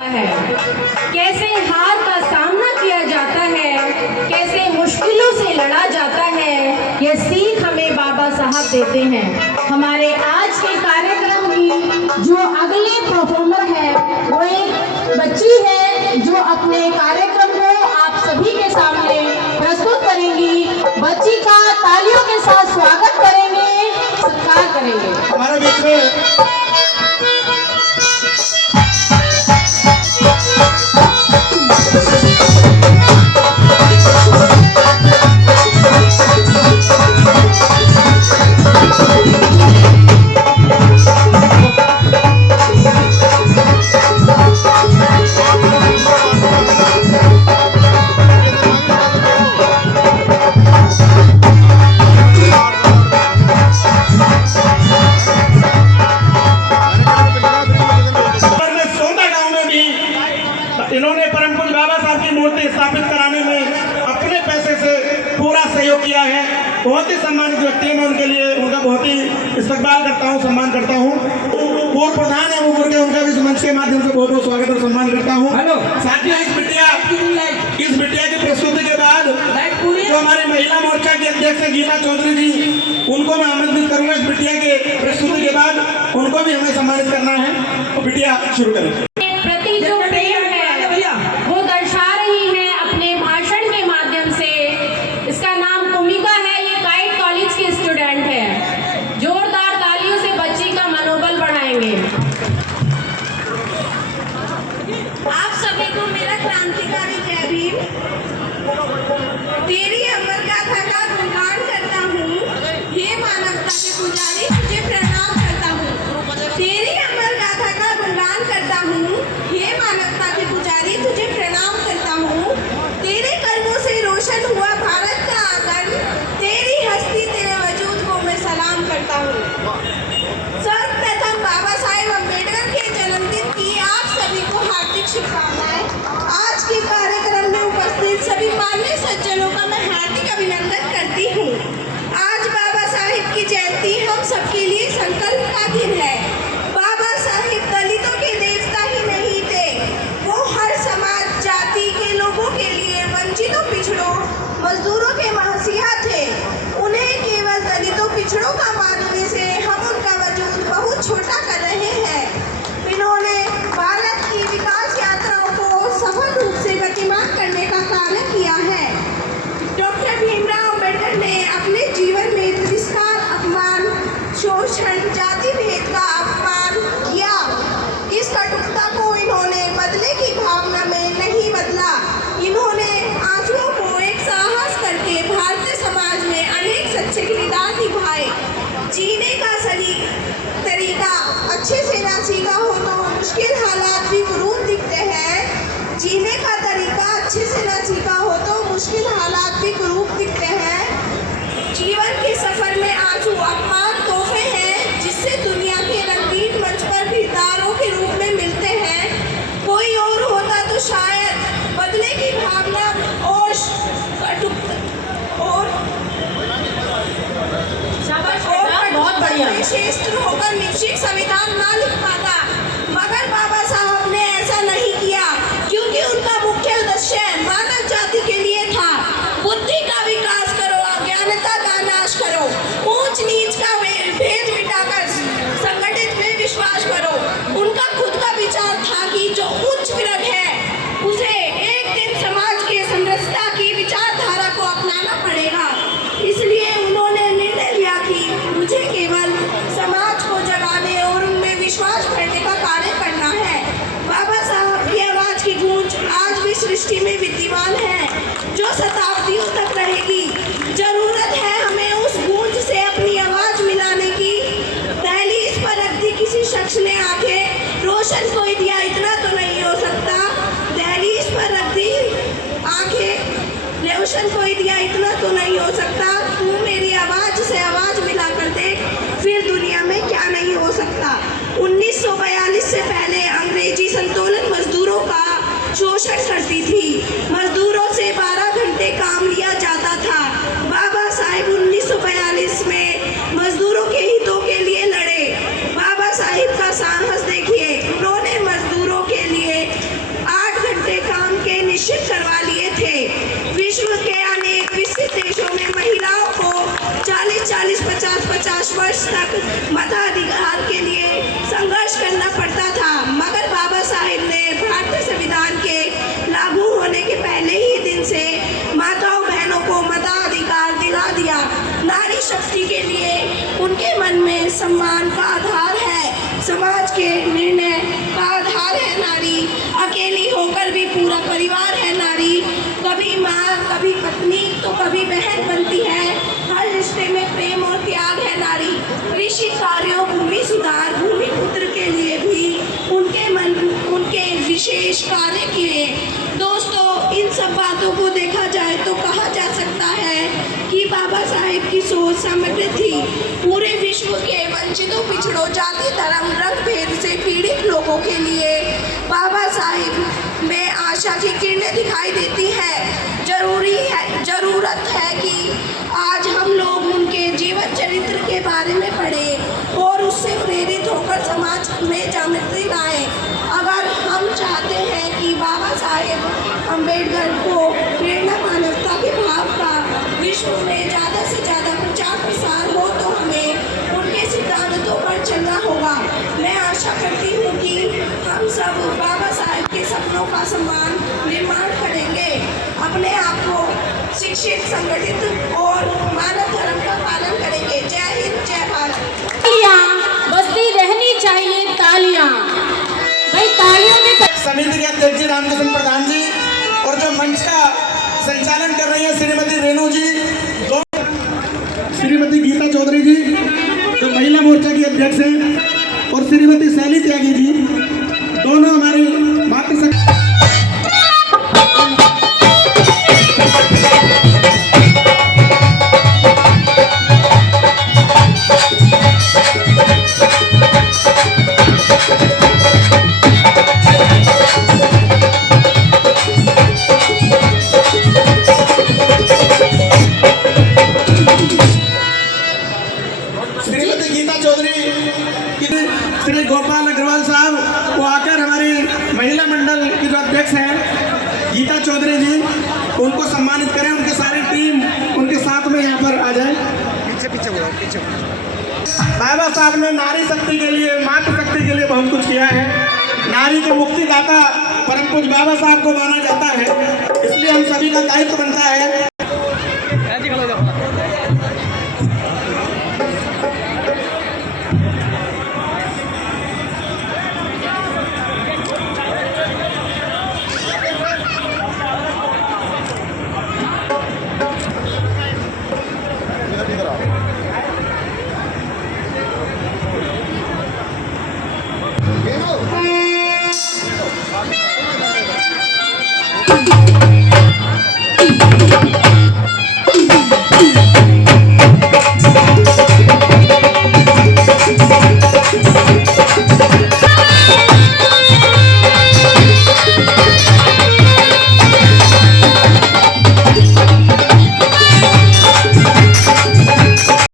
है, कैसे हार का सामना किया जाता है, कैसे मुश्किलों से लड़ा जाता है, यह सीख हमें बाबा साहब देते हैं। हमारे आज के कार्यक्रम की जो अगले परफॉर्मर है वो एक बच्ची है जो अपने कार्यक्रम को आप सभी के सामने प्रस्तुत करेंगी। बच्ची का तालियों के साथ स्वागत करेंगे, सत्कार करेंगे। हमारे बीच में इन्होंने परम पूज्य बाबा साहब की मूर्ति स्थापित कराने में अपने पैसे से पूरा सहयोग किया है। बहुत ही सम्मानित व्यक्ति है, मैं उनके लिए उनका बहुत ही इस्तकबाल करता हूँ, सम्मान करता हूँ। पूर्व प्रधान है वो के उनका भी मंच के माध्यम से बहुत बहुत स्वागत और सम्मान करता हूँ। साथियों, इस बिटिया की प्रस्तुति के बाद जो हमारे महिला मोर्चा की अध्यक्ष है गीता चौधरी जी, उनको मैं आमंत्रित करूंगा। इस बिटिया के प्रस्तुति के बाद उनको भी हमें सम्मानित करना है। तो बिटिया शुरू करें। आप सभी को मेरा क्रांतिकारी जय भीम। तेरी अमर गाथा का गुणगान करता हूँ, हे मानवता के पुजारी तुझे प्रणाम करता हूँ। तेरी अमर गाथा का गुणगान करता हूँ, हे मानवता के पुजारी तुझे प्रणाम करता हूँ। तेरे कर्मों से रोशन हुआ भारत का आंगन, तेरी हस्ती तेरे वजूद को मैं सलाम करता हूँ। सर्वप्रथम बाबा साहेब अम्बेडकर के जन्मदिन की आप सभी को हार्दिक शुभकामनाएं। आज के कार्यक्रम में उपस्थित सभी मान्य सज्जनों का मैं हार्दिक अभिनंदन करती हूँ। आज बाबा साहेब की जयंती हम सबके लिए संकल्प का दिन है। बाबा साहेब दलितों के देवता ही नहीं थे, वो हर समाज जाति के लोगों के लिए वंचितों, पिछड़ों, मजदूरों के मसीहा थे। उन्हें केवल दलितों, पिछड़ों का मानने से हम उनका वजूद बहुत छोटा कर रहे हैं। इन्होंने भारत की विकास यात्राओं को सफल रूप से गतिमान करने का कार्य किया है। डॉक्टर भीमराव अम्बेडकर ने अपने जीवन में तिरस्कार, अपमान, शोषण, जाति भेद का अपमान किया। इस कटुता को इन्होंने बदले की भावना में नहीं बदला। इन्होंने आंसुओं को एक साहस करके भारतीय समाज में अनेक सच्चे किरदार निभाए। जीने का तरीका अच्छे से ना सीखा हो तो मुश्किल हालात भी कुरूप दिखते हैं। जीने का तरीका अच्छे से ना सीखा हो तो मुश्किल हालात भी कुरूप दिखते हैं। जीवन के सफर में आंसू अपमान तोहफे हैं, जिससे दुनिया के रंगीन मंच पर किरदारों के रूप में मिलते हैं। कोई और होता तो शायद बदले की भावना और श्रेष्ठ होकर निश्चित संविधान ना लिख पाता, मगर बाबा साहब ने ऐसा नहीं किया, क्योंकि उनका मुख्य उद्देश्य मानव जाति के लिए था। बुद्धि का विकास करो, अज्ञानता का नाश करो, ऊंच नीच का भेद मिटाकर संगठित में विश्वास करो। उनका खुद का विचार था कि जो उच्च वर्ग है उसे एक दिन समाज के संरचना की विचारधारा को अपनाना पड़ेगा। इसलिए उन्होंने निर्णय लिया कि मुझे केवल समाज को जगाने और उनमें विश्वास करने का कार्य करना है। बाबा साहब की आवाज की गूंज आज भी सृष्टि में विद्यमान है, जो शताब्दियों तक रहेगी। जरूरत है हमें उस गूंज से अपनी आवाज मिलाने की। दहलीज पर रख दी किसी शख्स ने आंखें, रोशन कोई दिया इतना तो नहीं हो सकता। दहलीज पर रख दी आंखें, रोशन कोई दिया इतना तो नहीं हो सकता। तू मेरी आवाज से आवाज मिला कर देख, फिर दुनिया में क्या नहीं हो सकता। 1942 से पहले अंग्रेजी संतुलन मजदूरों का शोषण करती थी। मजदूरों से 12 घंटे काम लिया जाता था। बाबा साहेब 1942 में मजदूरों के हितों के लिए लड़े। बाबा साहेब का साहस देखिए, उन्होंने मजदूरों के लिए पूरा परिवार है नारी। कभी माँ, कभी पत्नी तो कभी बहन बनती है। हर रिश्ते में प्रेम और त्याग है नारी। कृषि कार्यों, भूमि सुधार, भूमि पुत्र के लिए भी उनके विशेष कार्य किए। दोस्तों, इन सब बातों को देखा जाए तो कहा जा सकता है कि बाबा साहेब की सोच समग्र थी। पूरे विश्व के वंचितों, पिछड़ों, जाति, धर्म, रंग भेद से पीड़ित लोगों के लिए बाबा साहेब में आशा की किरणें दिखाई देती है। जरूरत है कि आज हम लोग उनके जीवन चरित्र के बारे में पढ़ें और उससे प्रेरित होकर समाज में जागृति लाएं। अगर हम चाहते हैं कि बाबा साहेब अम्बेडकर को प्रेरणा मानवता के भाव का विश्व में ज़्यादा से ज़्यादा प्रचार प्रसार हो तो हमें उनके सिद्धांतों पर चलना होगा। मैं आशा करती हूँ कि हम सब बाबा साहेब के सपनों का सम्मान निर्माण करेंगे, अपने आप को शिक्षित, संगठित और मानव धर्म का पालन करेंगे। जय हिंद, जय भारत। तालियां बजती रहनी चाहिए, तालियां भाई, तालियों में समिति के अध्यक्ष जी रामकृष्ण प्रधान जी और जो मंच का संचालन कर रही है श्रीमती रेणु जी, श्रीमती गीता चौधरी जी जो महिला मोर्चा की अध्यक्ष हैं, और श्रीमती शैली त्यागी जी, दोनों हमारी मातृशक्ति। श्रीमती गीता चौधरी, श्री गोपाल अग्रवाल साहब वो आकर हमारी महिला मंडल की जो अध्यक्ष हैं गीता चौधरी जी, उनको सम्मानित करें। उनके सारी टीम उनके साथ में यहाँ पर आ जाए। पीछे बाबा साहब ने नारी शक्ति के लिए, मातृशक्ति के लिए बहुत कुछ किया है। नारी के मुक्तिदाता परम पूज्य बाबा साहब को माना जाता है, इसलिए हम सभी का दायित्व बनता है। Thank you.